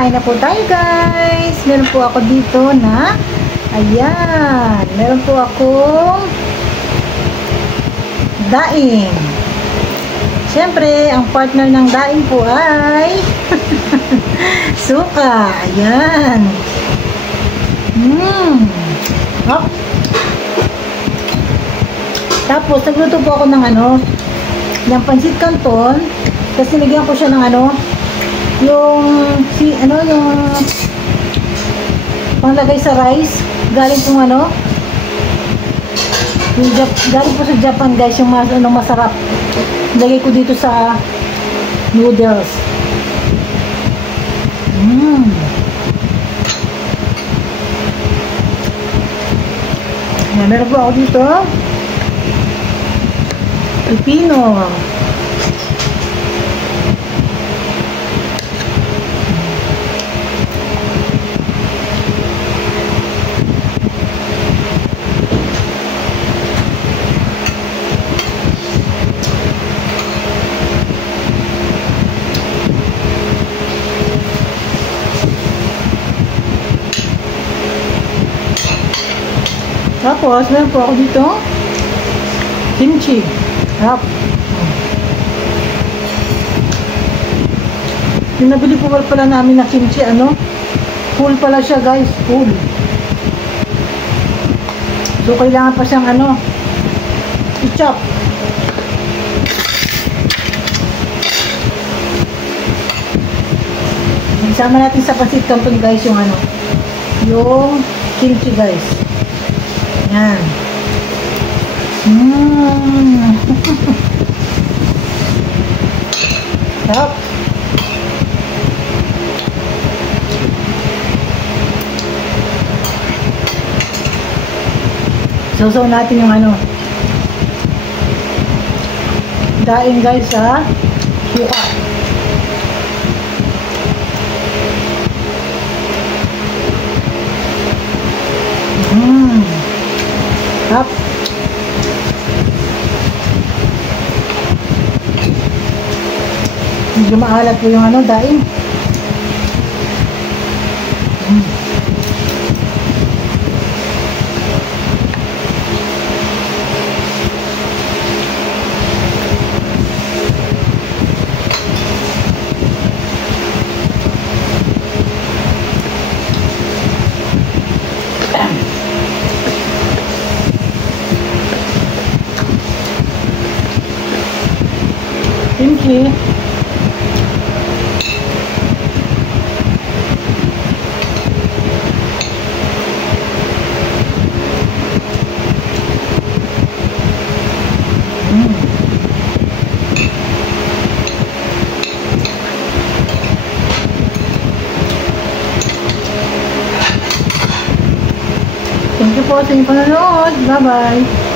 kain na po tayo guys. Meron po ako dito na, ayan, meron po akong daing. Siyempre, ang partner ng daing po ay suka. Ayan. Hop. Tapos, nagluto po ako ng ng pansit canton. Tapos, nilagyan ko siya ng yung panglagay sa rice. Galing pong galing po sa Japan guys, yung masarap. Nilagay ko dito sa noodles. Meron po ako dito pipino. Tapos, meron po ako dito kimchi. Harap. Yung nabili po pala namin na kimchi, full pala siya guys, full. So, kailangan pa siyang i-chop. Isama natin sa pansit canton guys yung yung kimchi guys. Yan. Sarap. Sausaw natin yung daing guys sa suka. Sarap. Medyo maalat po yung daing. Kimchi. Thank you po sa inyong panonood. Bye-bye.